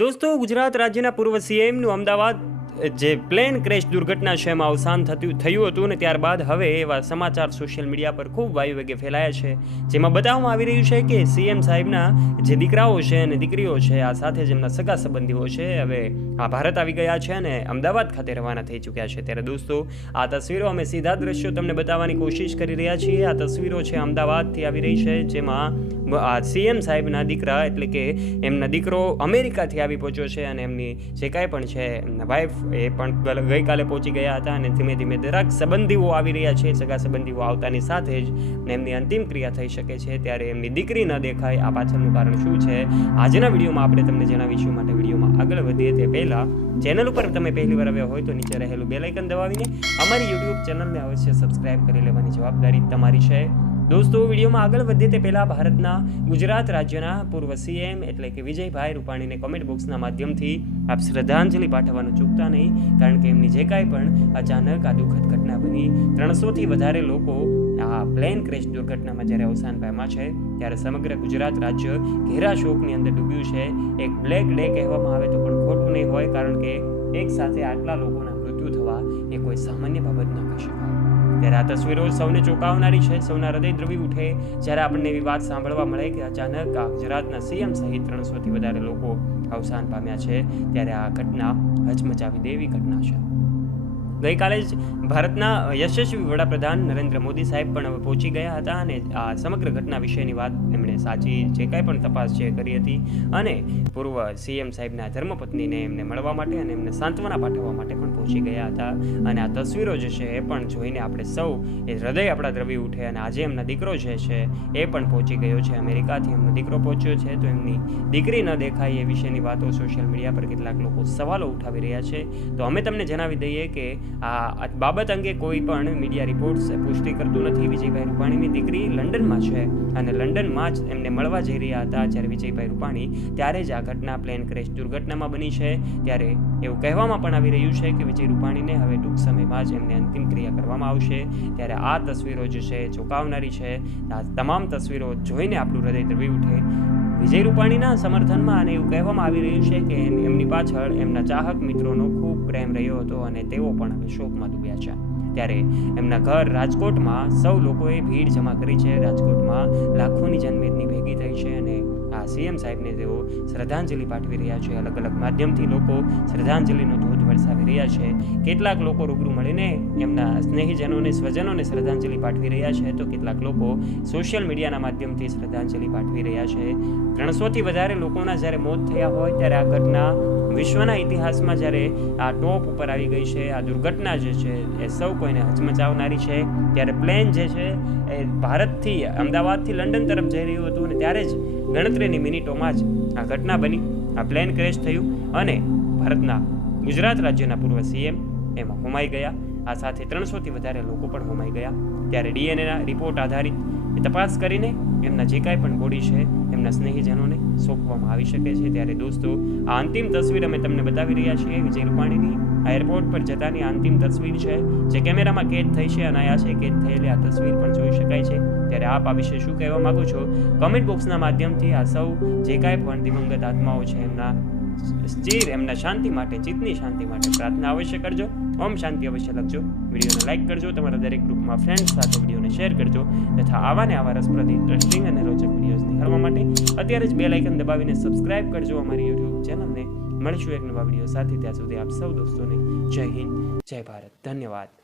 દોસ્તો, ગુજરાત રાજ્યના પૂર્વ સીએમનું અમદાવાદ જે પ્લેન ક્રેશ દુર્ઘટના છે એમાં અવસાન થયું હતું ને ત્યારબાદ હવે એવા સમાચાર સોશિયલ મીડિયા પર ખૂબ વાયુ વેગે ફેલાયા છે, જેમાં બતાવવામાં આવી રહ્યું છે કે સીએમ સાહેબના જે દીકરાઓ છે અને દીકરીઓ છે, આ સાથે જેમના સગા સંબંધીઓ છે, હવે આ ભારત આવી ગયા છે અને અમદાવાદ ખાતે રવાના થઈ ચૂક્યા છે. ત્યારે દોસ્તો, આ તસવીરો અમે સીધા દ્રશ્યો તમને બતાવવાની કોશિશ કરી રહ્યા છીએ. આ તસવીરો છે અમદાવાદથી આવી રહી છે, જેમાં આ સીએમ સાહેબના દીકરા એટલે કે એમના દીકરો અમેરિકાથી આવી પહોંચ્યો છે અને એમની જે કાંઈ પણ છે એમના વાઈફ એ પણ ગઈકાલે પહોંચી ગયા હતા અને ધીમે ધીમે દરેક સંબંધીઓ આવી રહ્યા છે. સગા સંબંધીઓ આવતાની સાથે જ એમની અંતિમ ક્રિયા થઈ શકે છે. ત્યારે એમની દીકરી ન દેખાય, આ પાછળનું કારણ શું છે આજના વિડીયોમાં આપણે તમને જણાવીશું. માટે વિડીયોમાં આગળ વધીએ તે પહેલાં ચેનલ ઉપર તમે પહેલી વાર આવ્યા હોય તો નીચે રહેલું બેલ આઇકન દબાવીને અમારી યુટ્યુબ ચેનલને અવશ્ય સબસ્ક્રાઇબ કરી લેવાની જવાબદારી તમારી છે. દોસ્તો, વિડીયોમાં આગળ વધીએ તે પહેલાં ભારતના ગુજરાત રાજ્યના પૂર્વ સીએમ એટલે કે વિજયભાઈ રૂપાણીને કોમેન્ટ બોક્સના માધ્યમથી આપ શ્રદ્ધાંજલિ પાઠવવાનું ચૂકતા નહીં, કારણ કે એમની જે કાંઈ પણ અચાનક આ દુઃખદ ઘટના બની, 300થી વધારે લોકો આ પ્લેન ક્રેશ દુર્ઘટનામાં જ્યારે અવસાન પામ્યા છે, ત્યારે સમગ્ર ગુજરાત રાજ્ય ઘેરા શોકની અંદર ડૂબ્યું છે. એક બ્લેક ડે કહેવામાં આવે તો પણ ખોટું નહીં હોય, કારણ કે એક સાથે આટલા લોકોના મૃત્યુ થવા એ કોઈ સામાન્ય બાબત ન કહી શકાય. ત્યારે આ તસવીરો સૌને ચોંકાવનારી છે, સૌના હૃદય દ્રવી ઉઠે જ્યારે આપણને એવી વાત સાંભળવા મળે કે અચાનક આ ગુજરાતના સીએમ સહિત 300થી વધારે લોકો અવસાન પામ્યા છે. ત્યારે આ ઘટના હચમચાવી દેવી ઘટના છે. ગઈકાલે જ ભારતના યશસ્વી વડાપ્રધાન નરેન્દ્ર મોદી સાહેબ પણ હવે પહોંચી ગયા હતા અને આ સમગ્ર ઘટના વિશેની વાત એમણે સાચી જે કાંઈ પણ તપાસ છે કરી હતી અને પૂર્વ સીએમ સાહેબના ધર્મપત્નીને એમને મળવા માટે અને એમને સાંત્વના પાઠવવા માટે પણ પહોંચી ગયા હતા. અને આ તસવીરો જે છે એ પણ જોઈને આપણે સૌ એ હૃદય આપણા દ્રવી ઉઠે. અને આજે એમના દીકરો જે છે એ પણ પહોંચી ગયો છે, અમેરિકાથી એમનો દીકરો પહોંચ્યો છે, તો એમની દીકરી ન દેખાય એ વિશેની વાતો સોશિયલ મીડિયા પર કેટલાક લોકો સવાલો ઉઠાવી રહ્યા છે. તો અમે તમને જણાવી દઈએ કે આ બાબત અંગે કોઈ પણ મીડિયા રિપોર્ટ્સ પુષ્ટિ કરતું નથી. વિજયભાઈ રૂપાણીની દીકરી લંડનમાં છે અને લંડનમાં જ એમને મળવા જઈ રહ્યા હતા જ્યારે વિજયભાઈ રૂપાણી ત્યારે જ આ ઘટના પ્લેન ક્રેશ દુર્ઘટનામાં બની છે. ત્યારે એવું કહેવામાં પણ આવી રહ્યું છે કે વિજય રૂપાણીને હવે ટૂંક સમયમાં જ એમને અંતિમ ક્રિયા કરવામાં આવશે. ત્યારે આ તસવીરો જે છે ચોંકાવનારી છે. આ તમામ તસવીરો જોઈને આપણું હૃદય દ્રવી ઉઠે. વિજય રૂપાણીના સમર્થનમાં અને એવું કહેવામાં આવી રહ્યું છે કે એમની પાછળ એમના ચાહક મિત્રોનો ખૂબ પ્રેમ રહ્યો હતો અને તેઓ પણ હવે શોકમાં ડૂબ્યા છે. ત્યારે એમના ઘર રાજકોટમાં સૌ લોકોએ ભીડ જમા કરી છે. રાજકોટમાં લાખોની જનમેદની ભેગી થઈ છે અને આ સીએમ સાહેબને તેઓ શ્રદ્ધાંજલિ પાઠવી રહ્યા છે. અલગ અલગ માધ્યમથી લોકો શ્રદ્ધાંજલિનો ધોધ વરસાવી રહ્યા છે. કેટલાક લોકો રૂબરૂ મળીને એમના સ્નેહીજનોને સ્વજનોને શ્રદ્ધાંજલિ પાઠવી રહ્યા છે, તો કેટલાક લોકો સોશિયલ મીડિયાના માધ્યમથી શ્રદ્ધાંજલિ પાઠવી રહ્યા છે. 300થી વધારે લોકોના જ્યારે મોત થયા હોય ત્યારે આ ઘટના વિશ્વના ઇતિહાસમાં જ્યારે આ ટોપ ઉપર આવી ગઈ છે, આ દુર્ઘટના જે છે એ સૌ કોઈને હચમચાવનારી છે. ત્યારે પ્લેન જે છે એ ભારતથી અમદાવાદથી લંડન તરફ જઈ રહ્યું હતું અને ત્યારે જ ગણતરીની મિનિટોમાં જ આ ઘટના બની, આ પ્લેન ક્રેશ થયું અને ભારતના ગુજરાત રાજ્યના પૂર્વ સીએમ એમાં હોમાઈ ગયા. આ સાથે 300થી વધારે લોકો પણ હોમાઈ ગયા. ત્યારે ડીએનએના રિપોર્ટ આધારિત તપાસ કરીને એમના જે કાંઈ પણ બોડી છે એમના સ્નેહીજનોને સોંપવામાં આવી શકે છે. ત્યારે દોસ્તો, આ અંતિમ તસવીર અમે તમને બતાવી રહ્યા છીએ વિજય રૂપાણીની આ એરપોર્ટ પર જતાની અંતિમ તસવીર છે, જે કેમેરામાં કેદ થઈ છે. અનાયાસે કેદ થયેલી આ તસવીર પણ જોઈ શકાય છે. ત્યારે આપ આ વિશે શું કહેવા માંગો છો કમેન્ટ બોક્સના માધ્યમથી આ સૌ જે કાંઈ પણ દિવંગત આત્માઓ છે એમના એમના શાંતિ માટે, ચિત્તની શાંતિ માટે પ્રાર્થના અવશ્ય કરજો. ઓમ શાંતિ અવશ્ય લખજો. વિડીયોને લાઇક કરજો, તમારા દરેક ગ્રુપમાં ફ્રેન્ડ્સ સાથે વિડીયોને શેર કરજો તથા આવા ને આવા રસપ્રદ ઇન્ટરેસ્ટિંગ અને રોચક વિડીયોઝ નિહાળવા માટે અત્યારે જ બેલ આઇકન દબાવીને સબસ્ક્રાઇબ કરજો અમારી યુટ્યુબ ચેનલને. મળીશું એક નવા વિડીયો સાથે. ત્યાં સુધી આપ સૌ દોસ્તોને જય હિન્દ, જય ભારત, ધન્યવાદ.